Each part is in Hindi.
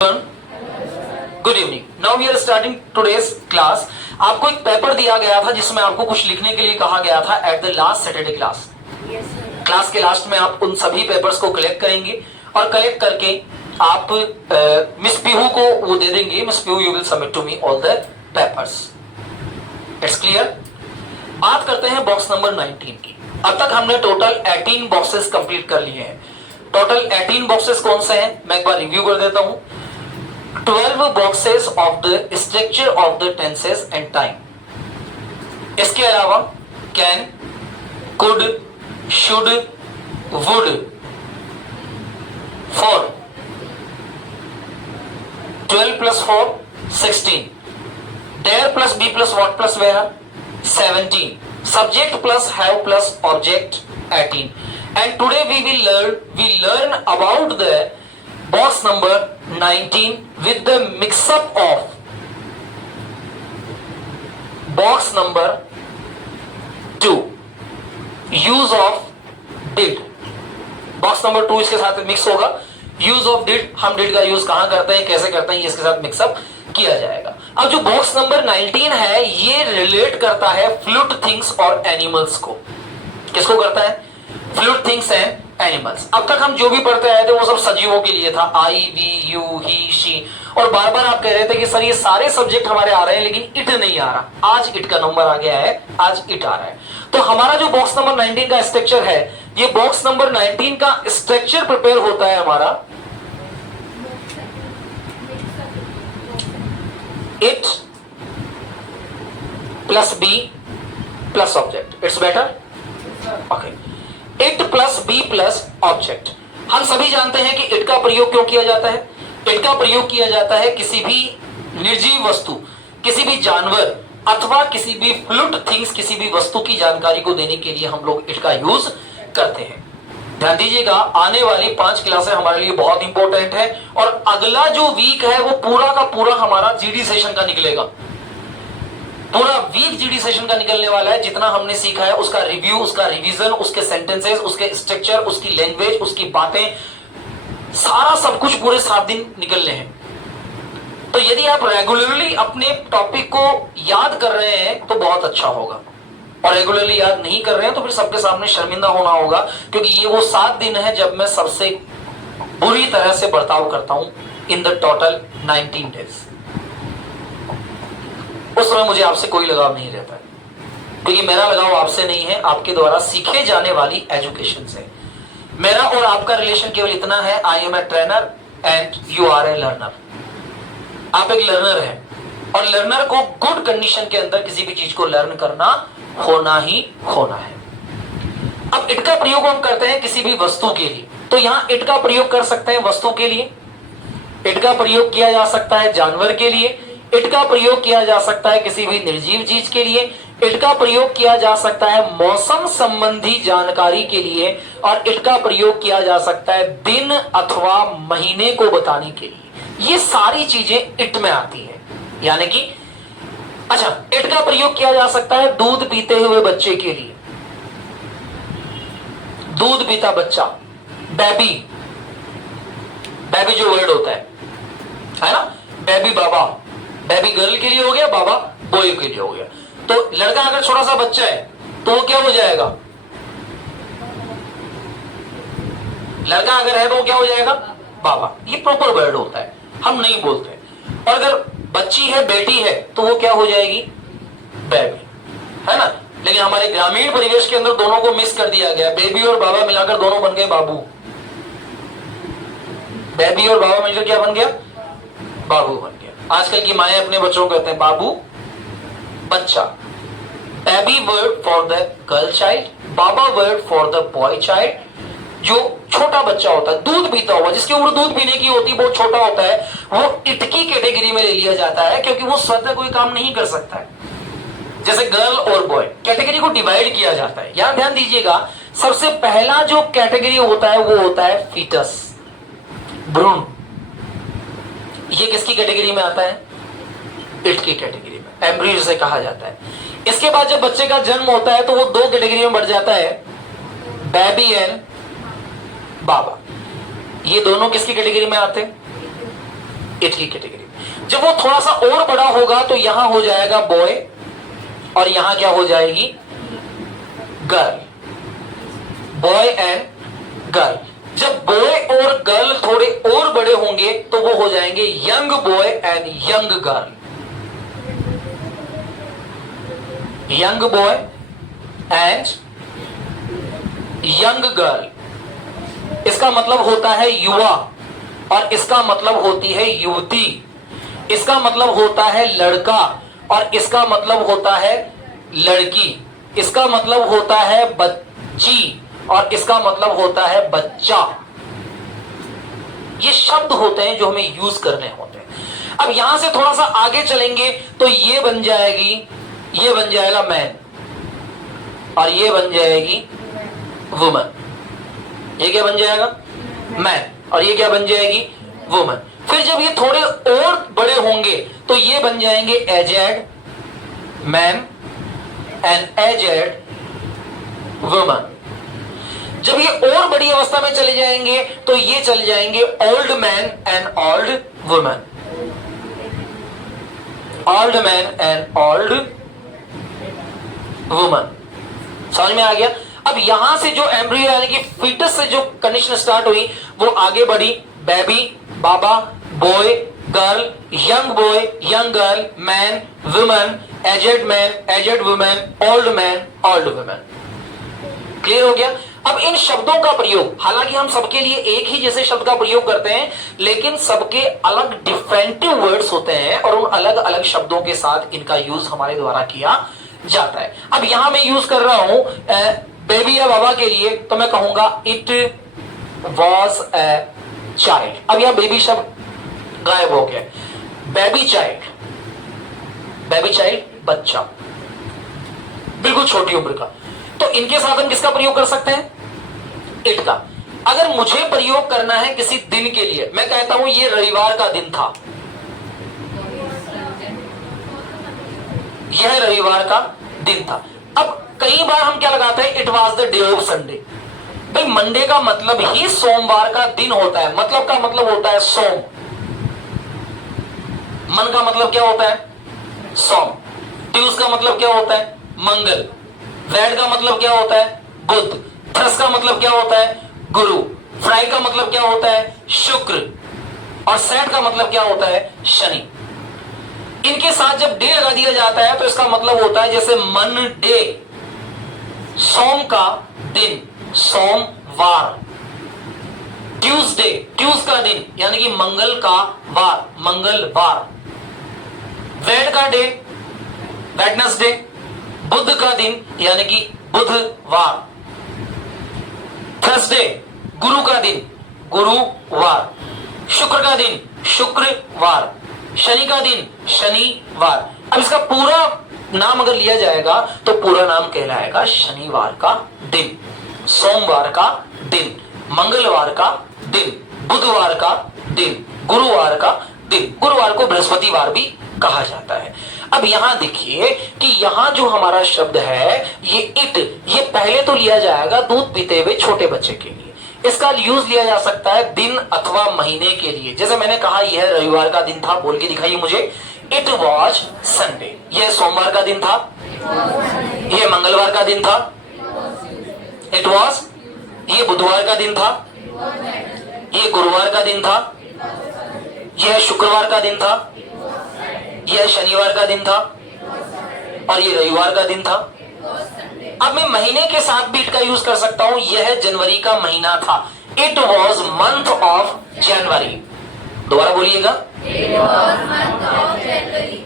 Good evening. Now we are starting today's class. आपको एक पेपर दिया गया था जिसमें आपको कुछ लिखने के लिए कहा गया था at the last Saturday class. Class के लास्ट में आप उन सभी पेपर्स को कलेक्ट करेंगे और कलेक्ट करके आप मिस पीहू को वो दे देंगे। Miss Peehu, you will submit to me all the papers. It's clear. बात करते हैं बॉक्स नंबर 19 की। अब तक हमने टोटल 18 बॉक्सेस कंप्लीट कर लिए हैं। टोटल 18 बॉक्सेस कौन से हैं मैं एक बार रिव्यू कर देता हूं। 12 boxes of the structure of the tenses and time। इसके अलावा can, could, should, would, for 12 plus 4 16, dare plus be plus what plus where 17, subject plus have plus object 18। and today we learn about the box number 19 with the mix up of box number 2 use of did। Box number 2 इसके साथ मिक्स होगा। यूज ऑफ डिड, हम डिड का यूज कहां करते हैं, कैसे करते हैं, ये इसके साथ मिक्सअप किया जाएगा। अब जो बॉक्स नंबर 19 है ये रिलेट करता है फ्लूइड थिंग्स और एनिमल्स को। किसको करता है? Fluid things and animals. अब तक हम जो भी पढ़ते आए थे वो सब सजीवों के लिए था, आई, वी, यू, ही, शी। और बार बार आप कह रहे थे कि सर ये सारे सब्जेक्ट हमारे आ रहे हैं लेकिन इट नहीं आ रहा। आज इट का नंबर आ गया है, आज इट आ रहा है। तो हमारा जो बॉक्स नंबर 19 का स्ट्रक्चर है, ये बॉक्स नंबर 19 का स्ट्रक्चर प्रिपेयर होता है हमारा it plus B plus object. It's better, okay. It plus B plus object. हम सभी जानते हैं कि इट का प्रयोग क्यों किया जाता है। इट का प्रयोग किया जाता है किसी भी निर्जीव वस्तु, किसी भी जानवर अथवा किसी भी फ्लूइड थिंग्स, किसी भी वस्तु की जानकारी को देने के लिए हम लोग इट का यूज करते हैं। ध्यान दीजिएगा, आने वाली 5 क्लासें हमारे लिए बहुत इंपॉर्टेंट है और अगला जो वीक है वो पूरा का पूरा हमारा जीडी सेशन का निकलेगा। पूरा वीक जीडी सेशन का निकलने वाला है। जितना हमने सीखा है उसका रिव्यू, उसका रिवीजन, उसके सेंटेंसेस, उसके स्ट्रक्चर, उसकी लैंग्वेज, उसकी बातें, सारा सब कुछ पूरे 7 दिन निकलने हैं। तो यदि आप रेगुलरली अपने टॉपिक को याद कर रहे हैं तो बहुत अच्छा होगा, और रेगुलरली याद नहीं कर रहे हैं तो फिर सबके सामने शर्मिंदा होना होगा, क्योंकि ये वो 7 दिन है जब मैं सबसे बुरी तरह से बर्ताव करता हूं इन द टोटल 19 डेज। उस समय मुझे आपसे कोई लगाव नहीं रहता है, क्योंकि मेरा लगाव आपसे नहीं है, आपके द्वारा सीखे जाने वाली एजुकेशन से। मेरा और आपका रिलेशन केवल इतना है, I am a trainer and you are a learner. आप एक लर्नर हैं और लर्नर को गुड कंडीशन के अंदर किसी भी चीज को लर्न करना होना ही होना है। अब इट का प्रयोग हम करते हैं किसी भी वस्तु के लिए, तो यहां इट का प्रयोग कर सकते हैं वस्तु के लिए, इट का प्रयोग किया जा सकता है जानवर के लिए, इट का प्रयोग किया जा सकता है किसी भी निर्जीव चीज के लिए, इट का प्रयोग किया जा सकता है मौसम संबंधी जानकारी के लिए, और इट का प्रयोग किया जा सकता है दिन अथवा महीने को बताने के लिए। ये सारी चीजें इट में आती है। यानी कि अच्छा, इट का प्रयोग किया जा सकता है दूध पीते हुए बच्चे के लिए। दूध पीता बच्चा, बेबी, बेबी जो वर्ड होता है ना, बेबी बाबा, बेबी गर्ल के लिए हो गया, बाबा बॉय के लिए हो गया। तो लड़का अगर छोटा सा बच्चा है तो वो क्या हो जाएगा? लड़का अगर है तो वो क्या हो जाएगा? बाबा। ये प्रॉपर वर्ड होता है, हम नहीं बोलते। और अगर बच्ची है, बेटी है, तो वो क्या हो जाएगी? बेबी, है ना। लेकिन हमारे ग्रामीण परिवेश के अंदर दोनों को मिस कर दिया गया। बेबी और बाबा मिलाकर दोनों बन गए बाबू। बेबी और बाबा मिलकर क्या बन गया? बाबू बन गया। आजकल की माएं अपने बच्चों को कहते हैं बाबू, बच्चा। Baby word for the girl child, Baba word for the boy child. जो छोटा बच्चा होता है, दूध पीता हुआ, जिसकी उम्र दूध पीने की होती है, बहुत छोटा होता है, वो इट की कैटेगरी में ले लिया जाता है, क्योंकि वो स्वतः कोई काम नहीं कर सकता है। जैसे गर्ल और बॉय कैटेगरी को डिवाइड किया जाता है। यहां ध्यान दीजिएगा, सबसे पहला जो कैटेगरी होता है वो होता है फीटस, भ्रूण। ये किसकी कैटेगरी में आता है? इट की कैटेगरी में, एम्ब्रियो जिसे कहा जाता है। इसके बाद जब बच्चे का जन्म होता है तो वो 2 कैटेगरी में बढ़ जाता है, बेबी एंड बाबा। ये दोनों किसकी कैटेगरी में आते हैं? इट की कैटेगरी। जब वो थोड़ा सा और बड़ा होगा तो यहां हो जाएगा बॉय और यहां क्या हो जाएगी, गर्ल, बॉय एंड गर्ल। जब बॉय और गर्ल थोड़े और बड़े होंगे तो वो हो जाएंगे young boy and young girl, young boy and young girl. इसका मतलब होता है युवा और इसका मतलब होती है युवती, इसका मतलब होता है लड़का और इसका मतलब होता है लड़की, इसका मतलब होता है बच्ची और इसका मतलब होता है बच्चा। ये शब्द होते हैं जो हमें यूज करने होते हैं। अब यहां से थोड़ा सा आगे चलेंगे तो ये बन जाएगी, ये बन जाएगा मैन और ये बन जाएगी वुमन। ये क्या बन जाएगा, मैन, और ये क्या बन जाएगी, वुमन। फिर जब ये थोड़े और बड़े होंगे तो ये बन जाएंगे aged man and aged woman. जब ये और बड़ी अवस्था में चले जाएंगे तो ये चले जाएंगे old man and old woman, old man and old woman. समझ में आ गया। अब यहां से जो एम्ब्रियो यानी कि फीटस से जो कंडीशन स्टार्ट हुई वो आगे बढ़ी, बेबी, बाबा, boy, girl, young boy, young girl, man, woman, aged man, aged woman, old man, old woman. Clear हो गया। अब इन शब्दों का प्रयोग, हालांकि हम सबके लिए एक ही जैसे शब्द का प्रयोग करते हैं लेकिन सबके अलग डिफरेंटिव वर्ड्स होते हैं और उन अलग अलग शब्दों के साथ इनका यूज हमारे द्वारा किया जाता है। अब यहां मैं यूज कर रहा हूं बेबी या बाबा के लिए, तो मैं कहूंगा इट वॉज ए चाइल्ड। अब यहां बेबी शब्द गायब हो गया, बेबी चाइल्ड, बेबी चाइल्ड बच्चा, बिल्कुल छोटी उम्र का। तो इनके साथ हम किसका प्रयोग कर सकते हैं, इट का। अगर मुझे प्रयोग करना है किसी दिन के लिए, मैं कहता हूं ये रविवार का दिन था, यह रविवार का दिन था। अब कई बार हम क्या लगाते हैं, it was the day of Sunday. भाई मंडे का मतलब ही सोमवार का दिन होता है, मतलब का मतलब होता है सोम, मन का मतलब क्या होता है, सोम। ट्यूज का मतलब क्या होता है, मंगल। वेड का मतलब क्या होता है, बुध। थर्स का मतलब क्या होता है, गुरु। फ्राई का मतलब क्या होता है, शुक्र। और सैट का मतलब क्या होता है, शनि। इनके साथ जब डे लगा दिया जाता है तो इसका मतलब होता है जैसे मन डे, सोम का दिन, सोमवार। ट्यूसडे, ट्यूस का दिन यानी कि मंगल का वार, मंगलवार। वेड का डे, वेडनेसडे। बुध का दिन यानी कि बुधवार। थर्सडे, गुरु का दिन, गुरुवार। शुक्र का दिन, शुक्रवार। शनि का दिन, शनिवार। अब इसका पूरा नाम अगर लिया जाएगा तो पूरा नाम कहलाएगा शनिवार का दिन, सोमवार का दिन, मंगलवार का दिन, बुधवार का दिन, गुरुवार का दिन। गुरुवार को बृहस्पतिवार भी कहा जाता है। अब यहां देखिए कि यहां जो हमारा शब्द है ये इट, ये पहले तो लिया जाएगा दूध पीते हुए छोटे बच्चे के लिए। इसका यूज लिया जा सकता है दिन अथवा महीने के लिए। जैसे मैंने कहा यह रविवार का दिन था, बोल के दिखाइए मुझे, इट वॉज संडे। यह सोमवार का दिन था, यह मंगलवार का दिन था, इट वॉज, ये बुधवार का दिन था, यह गुरुवार का दिन था, यह शुक्रवार का दिन था, यह शनिवार का दिन था और यह रविवार का दिन था। अब मैं महीने के साथ भी इट का यूज कर सकता हूं, यह जनवरी का महीना था, it was month of January. दोबारा बोलिएगा,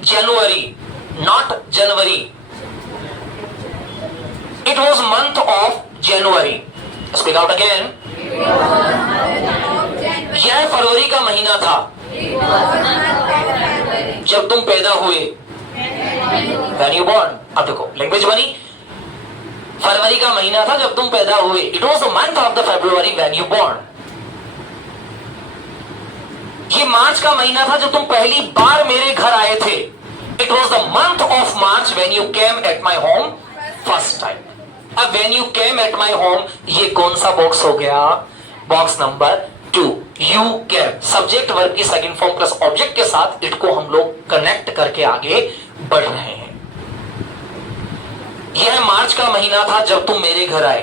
January, not January. It was month of January. Speak out again. यह फरवरी का महीना था जब तुम पैदा हुए, व्हेन यू बॉर्न। अब देखो लैंग्वेज बनी, फरवरी का महीना था जब तुम पैदा हुए, it was the month of the February when you born. ये मार्च का महीना था जब तुम पहली बार मेरे घर आए थे, it was the month of March when you came at my home first time. अब when you came at my home, ये कौन सा बॉक्स हो गया, box number two you can, subject verb की सेकंड फॉर्म प्लस ऑब्जेक्ट के साथ इट को हम लोग कनेक्ट करके आगे बढ़ रहे हैं। यह मार्च का महीना था जब तुम मेरे घर आए।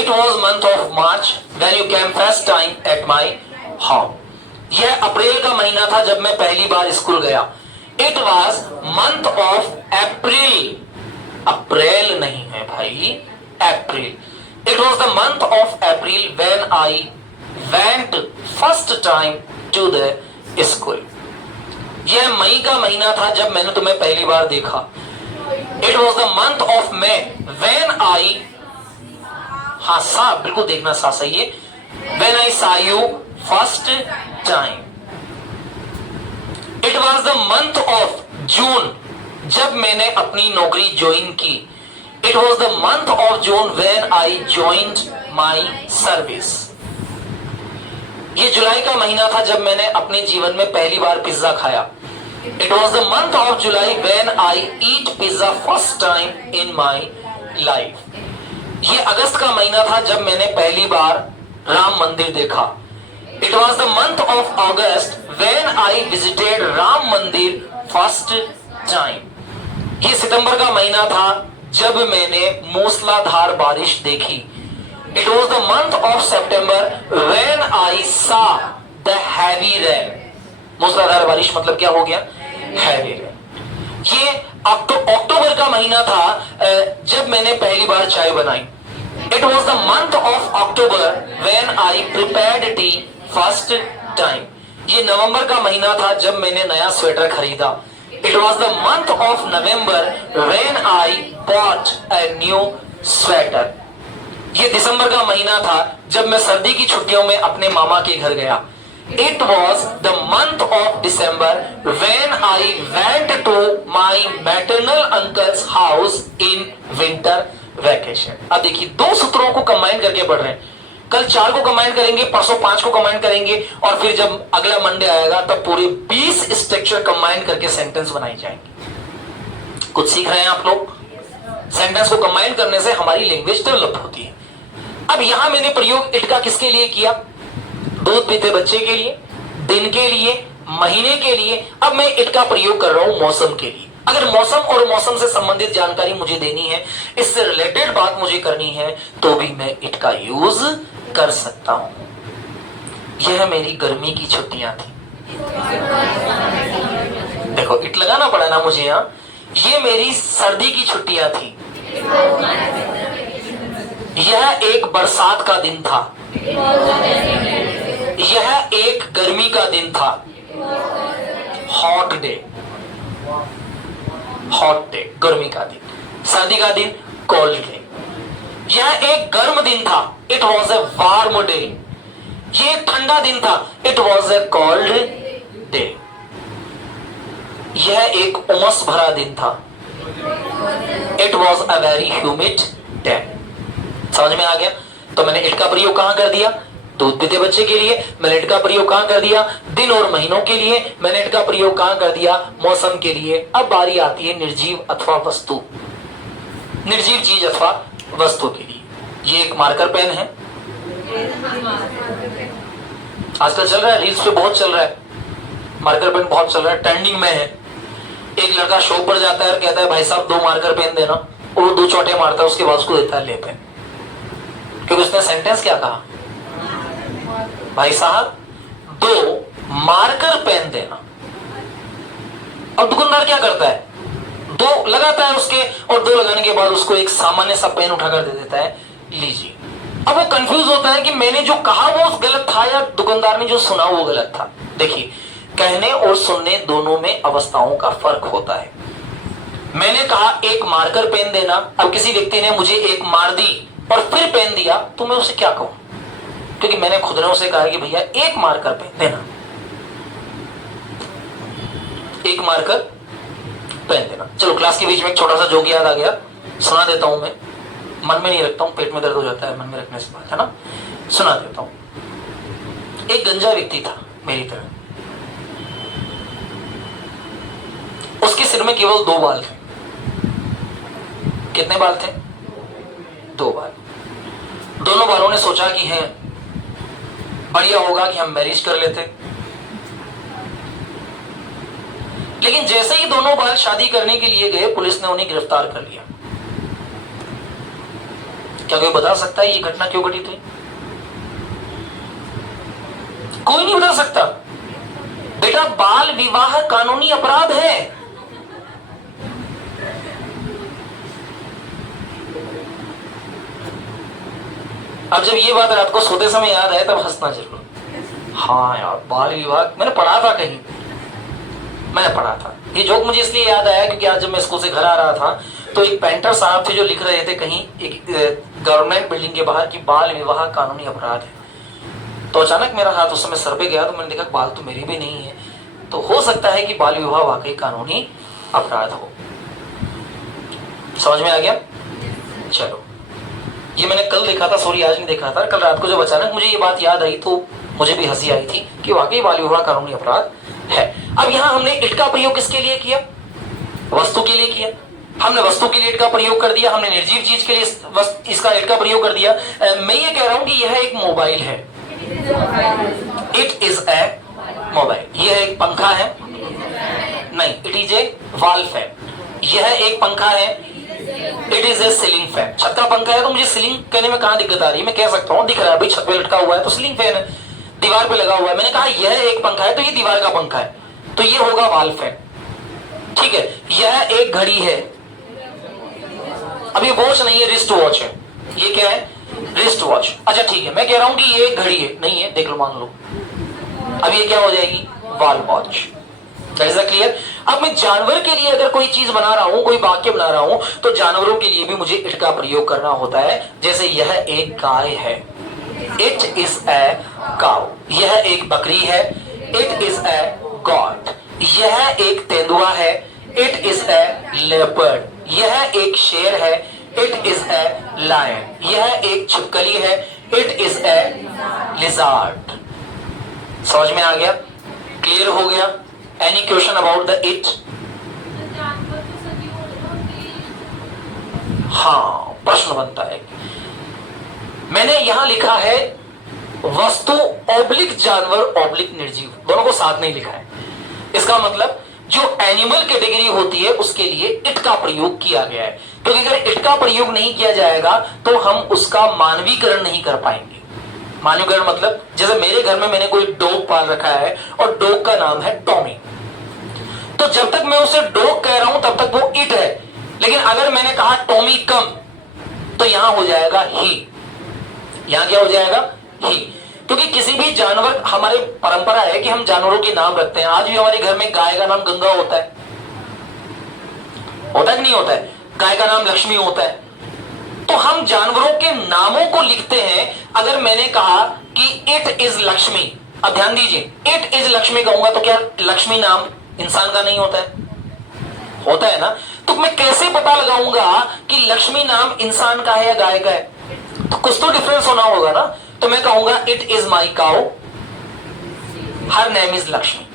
It was month of March when you came first time at my home. यह अप्रैल का महीना था जब मैं पहली बार स्कूल गया। It was month of April, अप्रैल नहीं है भाई, अप्रैल। It was the month of April when I went first time to the school. यह मई का महीना था जब मैंने तुम्हें पहली बार देखा। It was the month of May when I, हाँ सा बिल्कुल देखना सा सही है, when I saw you first time. It was the month of June जब मैंने अपनी नौकरी ज्वाइन की। It was the month of June when I joined my service. ये जुलाई का महीना था जब मैंने अपने जीवन में पहली बार पिज्जा खाया। It was the month of July when I eat pizza first time in my life. ये अगस्त का महीना था जब मैंने पहली बार राम मंदिर देखा। It was the month of August when I visited Ram मंदिर first time. ये सितंबर का महीना था जब मैंने मूसलाधार बारिश देखी। It was the month of September when I saw the heavy rain. मूसलाधार बारिश मतलब क्या हो गया? Heavy rain. ये अक्टूबर का महीना था जब मैंने पहली बार चाय बनाई। It was the month of October when I prepared tea first time. ये नवंबर का महीना था जब मैंने नया स्वेटर खरीदा। It was the month of November when I bought a new sweater. ये दिसंबर का महीना था जब मैं सर्दी की छुट्टियों में अपने मामा के घर गया। It was the month of December when I went to my maternal uncle's house in winter vacation. अब देखिए दो सूत्रों को कंबाइन करके पढ़ रहे हैं। कल 4 को कंबाइन करेंगे, परसों 5 को कंबाइन करेंगे और फिर जब अगला मंडे आएगा तब पूरे 20 स्ट्रक्चर कंबाइन करके सेंटेंस बनाई जाएंगे। कुछ सीख रहे हैं आप लोग? सेंटेंस को कंबाइन करने से हमारी लैंग्वेज डेवलप होती है। अब यहां मैंने प्रयोग इट का किसके लिए किया? दूध पीते बच्चे के लिए, दिन के लिए, महीने के लिए। अब मैं इट का प्रयोग कर रहा हूं मौसम के लिए। अगर मौसम और मौसम से संबंधित जानकारी मुझे देनी है, इससे रिलेटेड बात मुझे करनी है, तो भी मैं इट का यूज कर सकता हूं। यह मेरी गर्मी की छुट्टियां थी। देखो इट लगाना पड़ा ना मुझे यहां। ये मेरी सर्दी की छुट्टियां थी। यह एक बरसात का दिन था। यह एक गर्मी का दिन था। हॉट डे, हॉट डे गर्मी का दिन, सर्दी का दिन कोल्ड डे। यह एक गर्म दिन था। It was a warm day. ये एक ठंडा दिन था। It was a cold day. यह एक उमस भरा दिन था। It was a very humid day. समझ में आ गया? तो मैंने इट का प्रयोग कहां कर दिया? दूध पीते बच्चे के लिए। मैंने इट का प्रयोग कहां कर दिया? दिन और महीनों के लिए। मैंने इट का प्रयोग कहां कर दिया? मौसम के लिए। अब बारी आती है निर्जीव अथवा वस्तु, निर्जीव चीज अथवा वस्तु के लिए। ये एक मार्कर पेन है। आजकल चल रहा है, रील्स पे बहुत चल रहा है, मार्कर पेन बहुत चल रहा है, ट्रेंडिंग में है। एक लड़का शॉप पर जाता है और कहता है भाई साहब 2 मार्कर पेन देना, और वो 2 चौटे मारता है, उसके बाद उसको देता है ले पेन। क्योंकि उसने सेंटेंस क्या कहा? भाई साहब 2 मार्कर पेन देना। अब दुकानदार क्या करता है? 2 लगाता है उसके, और 2 लगाने के बाद उसको एक सामान्य सा पेन उठाकर दे देता है, लीजिए। अब वो कंफ्यूज होता है कि मैंने जो कहा वो गलत था या दुकानदार ने जो सुना वो गलत था। देखिए कहने और सुनने दोनों में अवस्थाओं का फर्क होता है। मैंने कहा एक मार्कर पेन देना, अब किसी व्यक्ति ने मुझे एक मार दी और फिर पेन दिया, तो मैं उसे क्या कहूं? क्योंकि मैंने खुद ने उसे कहा कि भैया एक मार्कर पेन देना, एक मार्कर पेन देना। चलो क्लास के बीच में एक छोटा सा जोक याद आ गया, सुना देता हूं। मैं मन में नहीं रखता हूं, पेट में दर्द हो जाता है मन में रखने से, बात है ना, सुना देता हूं। एक गंजा व्यक्ति था मेरी तरह। उसके सिर में केवल 2 बाल थे। कितने बाल थे? 2 बाल। दोनों बालों ने सोचा कि है बढ़िया होगा कि हम मैरिज कर लेते। लेकिन जैसे ही दोनों बाल शादी करने के लिए गए, पुलिस ने उन्हें गिरफ्तार कर लिया। क्या कोई बता सकता है ये घटना क्यों घटित हुई? कोई नहीं बता सकता। बेटा, बाल विवाह कानूनी अपराध है। अब जब ये बात रात को सोते समय याद आए तब हंसना जरूर। हाँ यार, बाल विवाह मैंने पढ़ा था कहीं, मैंने पढ़ा था। ये जोक मुझे इसलिए याद आया क्योंकि आज जब मैं स्कूल से घर आ रहा था तो एक पेंटर साहब थे जो लिख रहे थे कहीं एक गवर्नमेंट बिल्डिंग के बाहर कि बाल विवाह कानूनी अपराध है। तो अचानक मेरा हाथ उस समय सर पे गया तो मैंने देखा बाल तो मेरे भी नहीं है, तो हो सकता है कि बाल विवाह वाकई कानूनी अपराध हो। समझ में आ गया? चलो, ये मैंने कल देखा था, सॉरी आज नहीं देखा था। कल रात को जब अचानक मुझे ये बात याद आई तो मुझे भी हंसी आई थी कि वाकई बाल विवाह कानूनी अपराध है। अब यहां हमने इट का प्रयोग किसके लिए किया? वस्तु के लिए किया। हमने वस्तु के लिए इट का प्रयोग कर दिया, हमने निर्जीव चीज के लिए इसका इट का प्रयोग कर दिया। मैं ये कह रहा हूं कि यह एक मोबाइल है। It is a mobile. यह एक पंखा है? नहीं, it is a wall fan. यह एक पंखा है? It is a ceiling fan. छत का पंखा है तो मुझे सीलिंग कहने में कहां दिक्कत आ रही है? मैं कह सकता हूं दिख रहा है भाई, छत पे लटका हुआ है तो सीलिंग फैन है, दीवार पे लगा हुआ है। मैंने कहा यह एक पंखा है तो ये दीवार का पंखा है, तो ये होगा वॉल फैन। ठीक है, यह एक घड़ी है। अब ये वॉच नहीं है, रिस्ट वॉच है। ये क्या है? Wrist watch. अच्छा ठीक है, मैं कह रहा हूं कि ये एक घड़ी है, नहीं है, देख लो, मान लो। अब ये क्या हो जाएगी? Wall watch. That is clear. अब मैं जानवर के लिए अगर कोई चीज बना रहा हूं, कोई वाक्य बना रहा हूं, तो जानवरों के लिए भी मुझे इट का प्रयोग करना होता है। जैसे यह एक गाय है, इट इज ए काउ। यह एक बकरी है, इट इज ए गॉट। यह एक तेंदुआ है, इट इज ए लेपर्ड। यह एक शेर है, इट इज ए लायन। यह एक छिपकली है, इट इज ए लिजार्ड। समझ में आ गया? क्लियर हो गया? Any question about the it? हाँ, प्रश्न बनता है। मैंने यहां लिखा है वस्तु ऑब्लिक जानवर ऑब्लिक निर्जीव, दोनों को साथ नहीं लिखा है। इसका मतलब जो एनिमल कैटेगरी होती है उसके लिए इट का प्रयोग किया गया है, क्योंकि अगर इट का प्रयोग नहीं किया जाएगा तो हम उसका मानवीकरण नहीं कर पाएंगे। मानवीकरण मतलब जैसे मेरे घर में मैंने कोई डॉग पाल रखा है और डॉग का नाम है टॉमी, तो जब तक मैं उसे डॉग कह रहा हूं तब तक वो इट है। लेकिन अगर मैंने कहा टॉमी कम, तो यहां हो जाएगा ही। यहां क्या हो जाएगा? ही। क्योंकि किसी भी जानवर, हमारे परंपरा है कि हम जानवरों के नाम रखते हैं। आज भी हमारे घर में गाय का नाम गंगा होता है, होता है कि नहीं होता है? गाय का नाम लक्ष्मी होता है। तो हम जानवरों के नामों को लिखते हैं। अगर मैंने कहा कि इट इज लक्ष्मी, अब ध्यान दीजिए, इट इज लक्ष्मी कहूंगा तो क्या लक्ष्मी नाम इंसान का नहीं होता है? होता है ना। तो मैं कैसे पता लगाऊंगा कि लक्ष्मी नाम इंसान का है या गाय का है? तो कुछ तो डिफरेंस होना होगा ना। तो मैं कहूंगा it is my cow, her name is Lakshmi.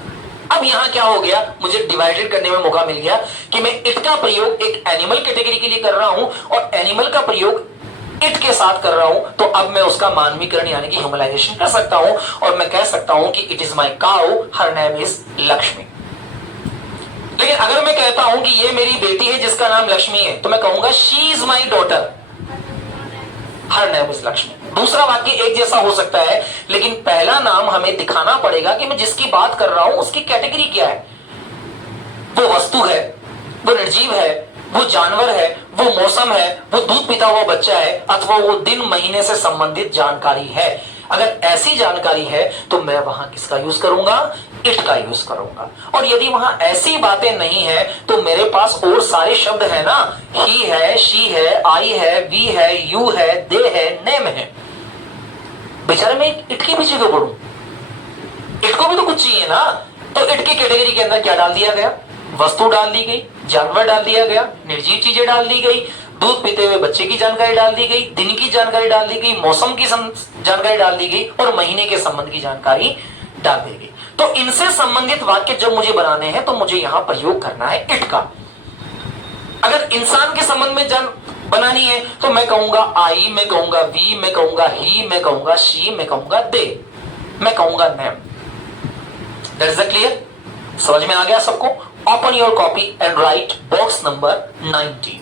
अब यहां क्या हो गया? मुझे डिवाइडेड करने में मौका मिल गया कि मैं इट का प्रयोग एक एनिमल कैटेगरी के लिए कर रहा हूं और एनिमल का प्रयोग इट के साथ कर रहा हूं। तो अब मैं उसका मानवीकरण यानी कि ह्यूमनाइजेशन कर सकता हूं और मैं कह सकता हूं कि it is my cow, her name is Lakshmi. लेकिन अगर मैं कहता हूं कि ये मेरी बेटी है जिसका नाम लक्ष्मी है, तो मैं कहूंगा she is my daughter, her name is Lakshmi. दूसरा वाक्य एक जैसा हो सकता है, लेकिन पहला नाम हमें दिखाना पड़ेगा कि मैं जिसकी बात कर रहा हूं उसकी कैटेगरी क्या है। वो वस्तु है, वो निर्जीव है, वो जानवर है, वो मौसम है, वो दूध पीता हुआ बच्चा है, अथवा वो दिन महीने से संबंधित जानकारी है। अगर ऐसी जानकारी है तो मैं वहां किसका यूज करूंगा? इट का यूज करूंगा। और यदि वहां ऐसी बातें नहीं है तो मेरे पास और सारे शब्द है ना, ही है, शी है, आई है, वी है, यू है, दे है, नेम है। बेचारे मैं इट के पीछे क्यों पढ़ूं? इट को भी तो कुछ चाहिए ना। तो इट की कैटेगरी के अंदर क्या डाल दिया गया? वस्तु डाल दी गई, जानवर डाल दिया गया, निर्जीव चीजें डाल दी गई, दूध पीते हुए बच्चे की जानकारी डाल दी गई, दिन की जानकारी डाल दी गई, मौसम की जानकारी डाल दी गई और महीने के संबंध की जानकारी डाल दी गई। तो इनसे संबंधित वाक्य जब मुझे बनाने हैं तो मुझे यहां प्रयोग करना है इट का। अगर इंसान के संबंध में बनानी है तो मैं कहूंगा आई, मैं कहूंगा वी, मैं कहूंगा ही, मैं कहूंगा शी, मैं कहूंगा दे, मैं कहूंगा नेम। That is clear? समझ में आ गया सबको? Open your copy and right box number 19।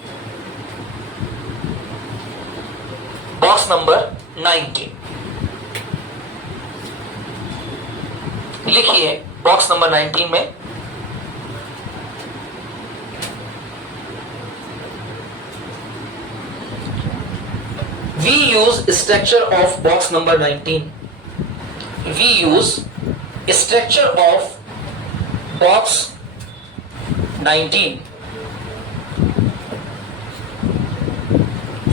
Box number 19 लिखिए। बॉक्स नंबर 19 में we use structure of box number 19. We use structure of box 19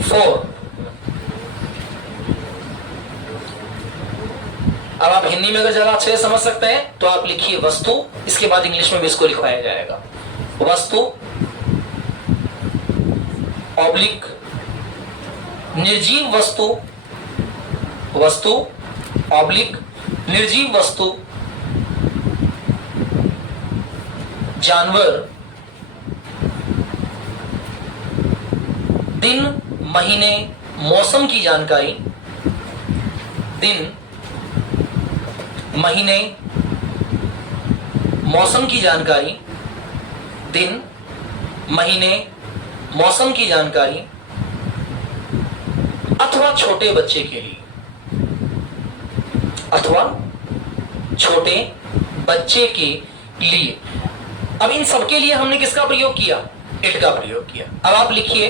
for, अब आप हिंदी में अगर ज्यादा अच्छे से समझ सकते हैं तो आप लिखिए वस्तु, इसके बाद इंग्लिश में भी इसको लिखवाया जाएगा। वस्तु ऑब्लिक निर्जीव वस्तु, वस्तु ऑब्लिक निर्जीव वस्तु, जानवर, दिन महीने मौसम की जानकारी, दिन महीने मौसम की जानकारी, दिन महीने मौसम की जानकारी, अथवा छोटे बच्चे के लिए, अथवा छोटे बच्चे के लिए। अब इन सबके लिए हमने किसका प्रयोग किया? इट का प्रयोग किया। अब आप लिखिए,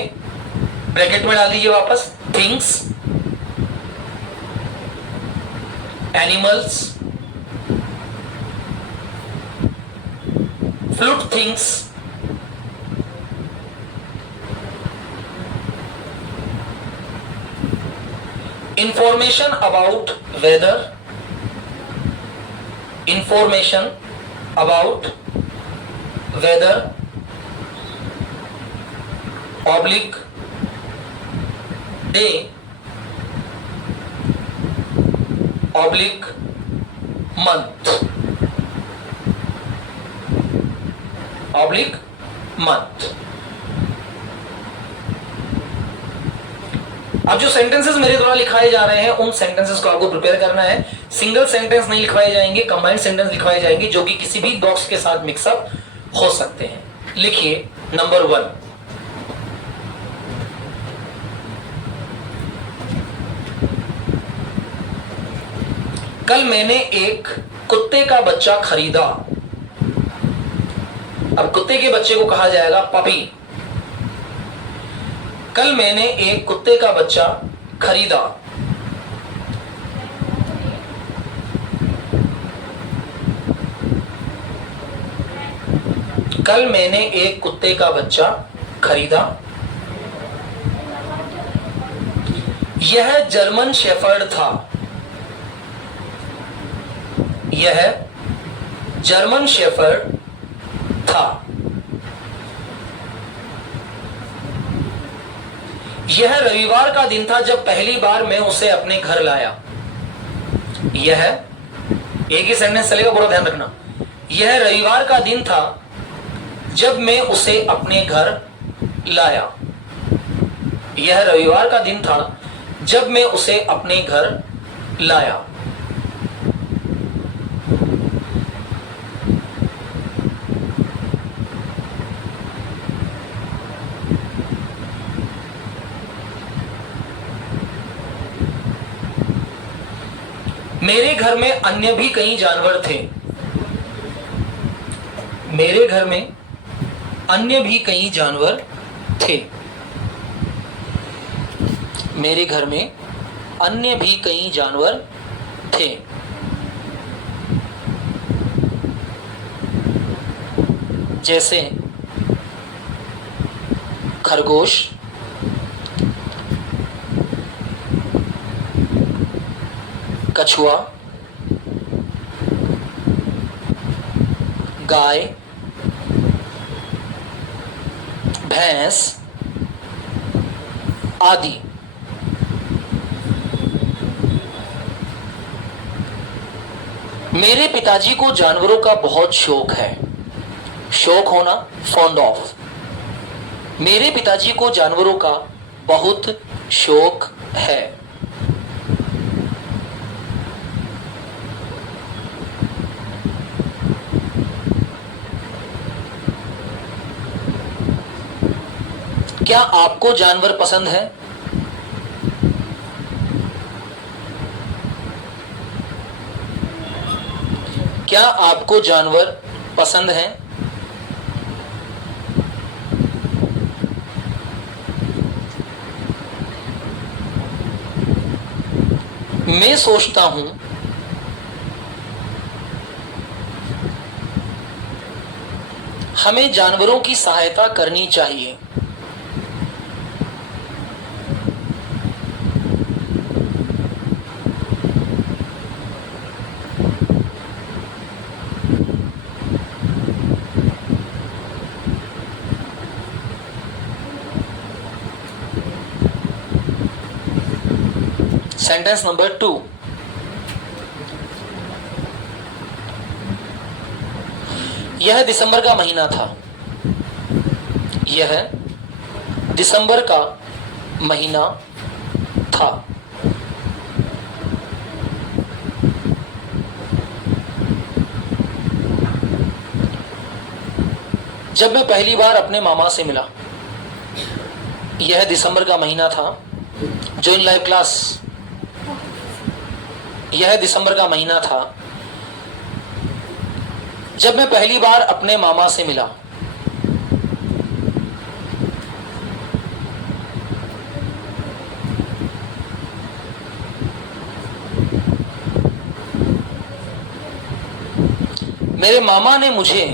ब्रैकेट में डाल दीजिए वापस, things, animals, flute things, information about weather, information about weather, oblique day, oblique month, oblique month। अब जो सेंटेंसेस मेरे द्वारा लिखाए जा रहे हैं उन सेंटेंसेस को आपको प्रिपेयर करना है। सिंगल सेंटेंस नहीं लिखवाए जाएंगे, कंबाइंड सेंटेंस लिखवाए जाएंगे जो कि किसी भी बॉक्स के साथ मिक्सअप हो सकते हैं। लिखिए नंबर 1, कल मैंने एक कुत्ते का बच्चा खरीदा। अब कुत्ते के बच्चे को कहा जाएगा पपी। कल मैंने एक कुत्ते का बच्चा खरीदा। कल मैंने एक कुत्ते का बच्चा खरीदा। यह जर्मन शेफर्ड था। यह जर्मन शेफर्ड था। यह रविवार का दिन था जब पहली बार मैं उसे अपने घर लाया। यह एक ही सेंटेंस चलेगा, पूरा ध्यान रखना। यह रविवार का दिन था जब मैं उसे अपने घर लाया। यह रविवार का दिन था जब मैं उसे अपने घर लाया। मेरे घर में अन्य भी कई जानवर थे। मेरे घर में अन्य भी कई जानवर थे। मेरे घर में अन्य भी कई जानवर थे। जैसे खरगोश, कछुआ, गाय, भैंस आदि। मेरे पिताजी को जानवरों का बहुत शौक है। शौक होना, फॉन्ड ऑफ। मेरे पिताजी को जानवरों का बहुत शौक है। क्या आपको जानवर पसंद है? क्या आपको जानवर पसंद है? मैं सोचता हूं हमें जानवरों की सहायता करनी चाहिए। सेंटेंस नंबर 2, यह दिसंबर का महीना था। यह दिसंबर का महीना था। जब मैं पहली बार अपने मामा से मिला। यह दिसंबर का महीना था। Join live class. यह दिसंबर का महीना था जब मैं पहली बार अपने मामा से मिला। मेरे मामा ने मुझे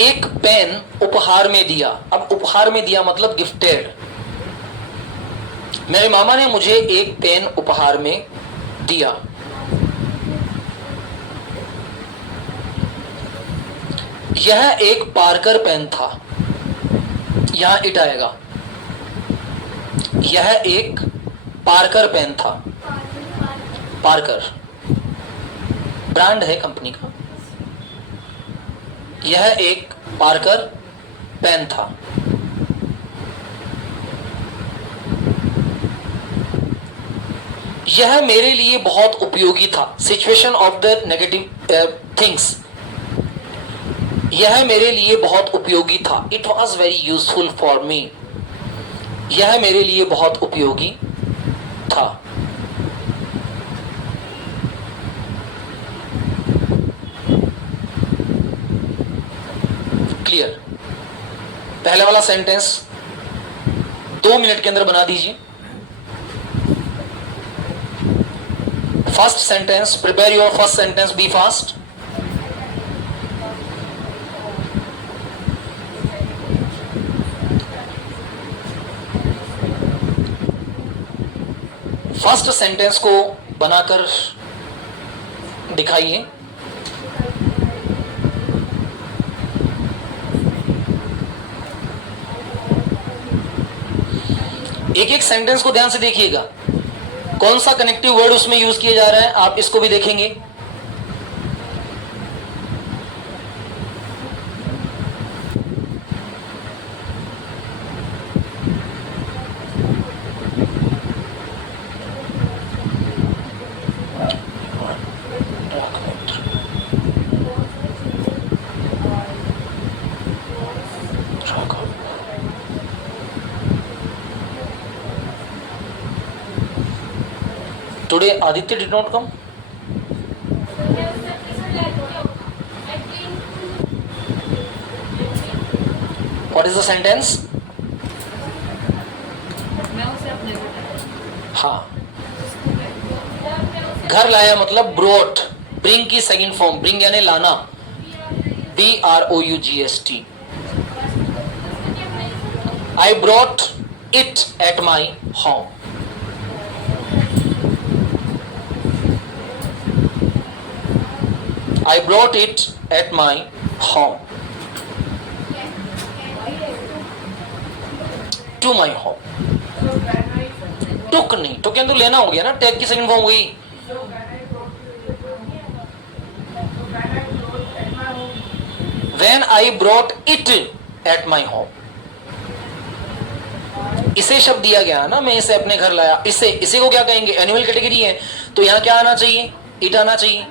एक पेन उपहार में दिया। अब उपहार में दिया मतलब गिफ्टेड। मेरे मामा ने मुझे एक पेन उपहार में दिया। यह एक पार्कर पेन था। यहां इट आएगा। यह एक पार्कर पेन था। पार्कर ब्रांड है कंपनी का। यह एक पार्कर पेन था। यह मेरे लिए बहुत उपयोगी था। Situation of the negative things. यह मेरे लिए बहुत उपयोगी था। It was very useful for me. यह मेरे लिए बहुत उपयोगी था। क्लियर? पहले वाला सेंटेंस 2 मिनट के अंदर बना दीजिए। First sentence, prepare your first sentence, be fast. First sentence को बनाकर दिखाइए। एक एक सेंटेंस को ध्यान से देखिएगा। कौन सा कनेक्टिव वर्ड उसमें यूज किया जा रहा है, आप इसको भी देखेंगे। Today Aditya did not come. What is the sentence? हाँ, घर लाया मतलब ब्रोट। ब्रिंग की सेकंड फॉर्म, ब्रिंग यानी लाना, BROUGST। I brought it at my home. I brought it at my home. To my home. टुक नहीं, टुक तो लेना हो गया ना, टेक की सेकंड फॉर्म हुई। When I brought it at my home. इसे शब्द दिया गया ना, मैं इसे अपने घर लाया, इसे, इसी को क्या कहेंगे, एनिमल कैटेगरी है, तो यहां क्या आना चाहिए, इट आना चाहिए।